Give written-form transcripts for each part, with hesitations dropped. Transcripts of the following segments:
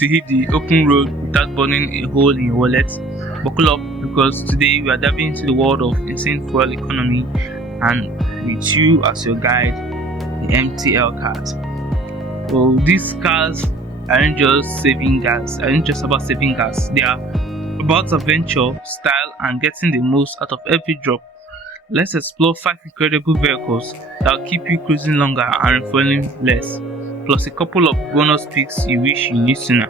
to hit the open road without burning a hole in your wallet? Buckle up, because today we are diving into the world of insane fuel economy, and with you as your guide, the MTL cars. Well, these cars aren't just about saving gas. They are about adventure, style, and getting the most out of every drop. Let's explore 5 incredible vehicles that will keep you cruising longer and refueling less, plus a couple of bonus picks you wish you knew sooner.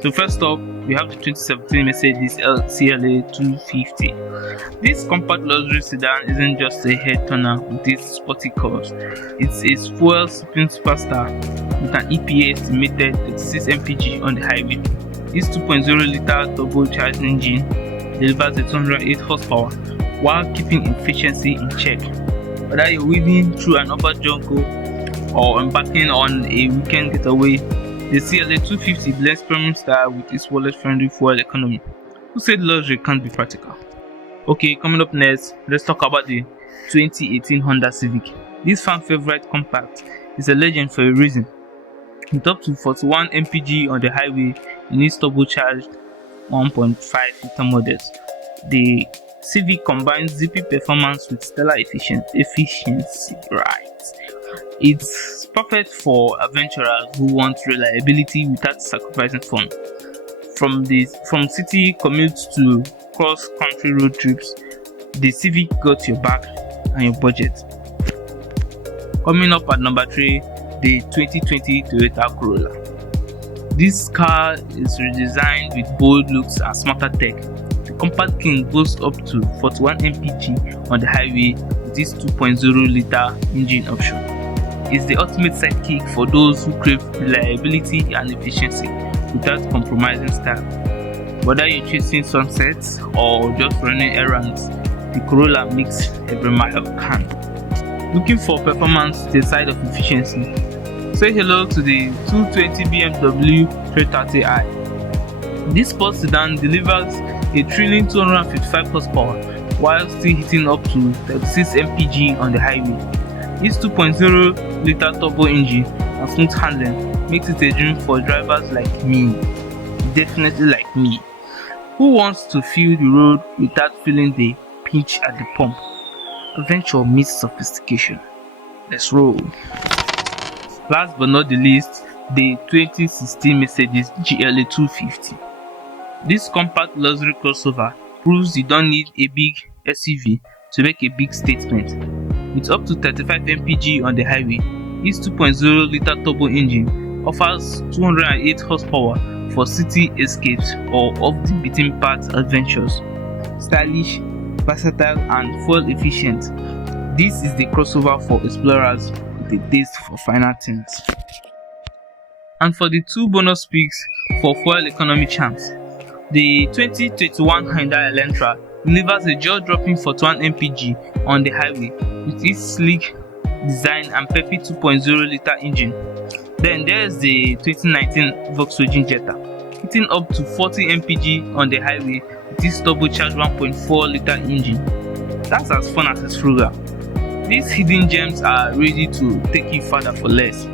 So first up, we have the 2017 Mercedes CLA250. This compact luxury sedan isn't just a head turner with its sporty curves. It's a fuel-sipping superstar with an EPA estimated 36 mpg on the highway. This 2.0-liter turbocharged engine delivers 208 horsepower while keeping efficiency in check. Whether you're weaving through an urban jungle or embarking on a weekend getaway, the CLA250 blends premium style with its wallet-friendly fuel economy. Who said luxury can't be practical? Okay, coming up next, let's talk about the 2018 Honda Civic. This fan favorite compact is a legend for a reason. With up to 41 mpg on the highway in its turbocharged 1.5-liter models, the Civic combines zippy performance with stellar efficiency. It's perfect for adventurers who want reliability without sacrificing fun. From city commutes to cross-country road trips, the Civic got your back and your budget. Coming up at number 3, the 2020 Toyota Corolla. This car is redesigned with bold looks and smarter tech. The compact king boasts up to 41 mpg on the highway with its 2.0-liter engine option. It's the ultimate sidekick for those who crave reliability and efficiency without compromising style. Whether you're chasing sunsets or just running errands, the Corolla makes every mile count. Looking for performance to the side of efficiency? Say hello to the 220 BMW 330i. This sports sedan delivers a thrilling 255 horsepower while still hitting up to 36 mpg on the highway. Its 2.0-liter turbo engine and smooth handling makes it a dream for drivers like me, definitely like me, who wants to feel the road without feeling the pinch at the pump. Adventure meets sophistication. Let's roll. Last but not the least, the 2016 Mercedes CLA250. This compact luxury crossover proves you don't need a big SUV to make a big statement. With up to 35 mpg on the highway, its 2.0-liter turbo engine offers 208 horsepower for city escapes or off-the-beaten-path adventures. Stylish, versatile, and fuel efficient, this is the crossover for explorers with a taste for finer things. And for the 2 bonus picks for fuel economy champs, the 2021 Hyundai Elantra delivers a jaw-dropping 41 mpg on the highway with its sleek design and peppy 2.0-liter engine. Then there's the 2019 Volkswagen Jetta, hitting up to 40 mpg on the highway with its turbocharged 1.4-liter engine. That's as fun as it's frugal. These hidden gems are ready to take you further for less.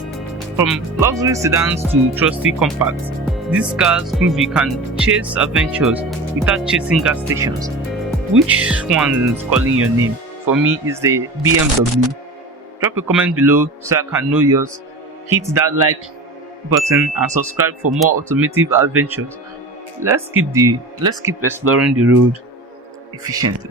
From luxury sedans to trusty compacts, these cars prove you can chase adventures without chasing gas stations. Which one is calling your name? For me, it's the BMW. Drop a comment below so I can know yours. Hit that like button and subscribe for more automotive adventures. Let's keep exploring the road efficiently.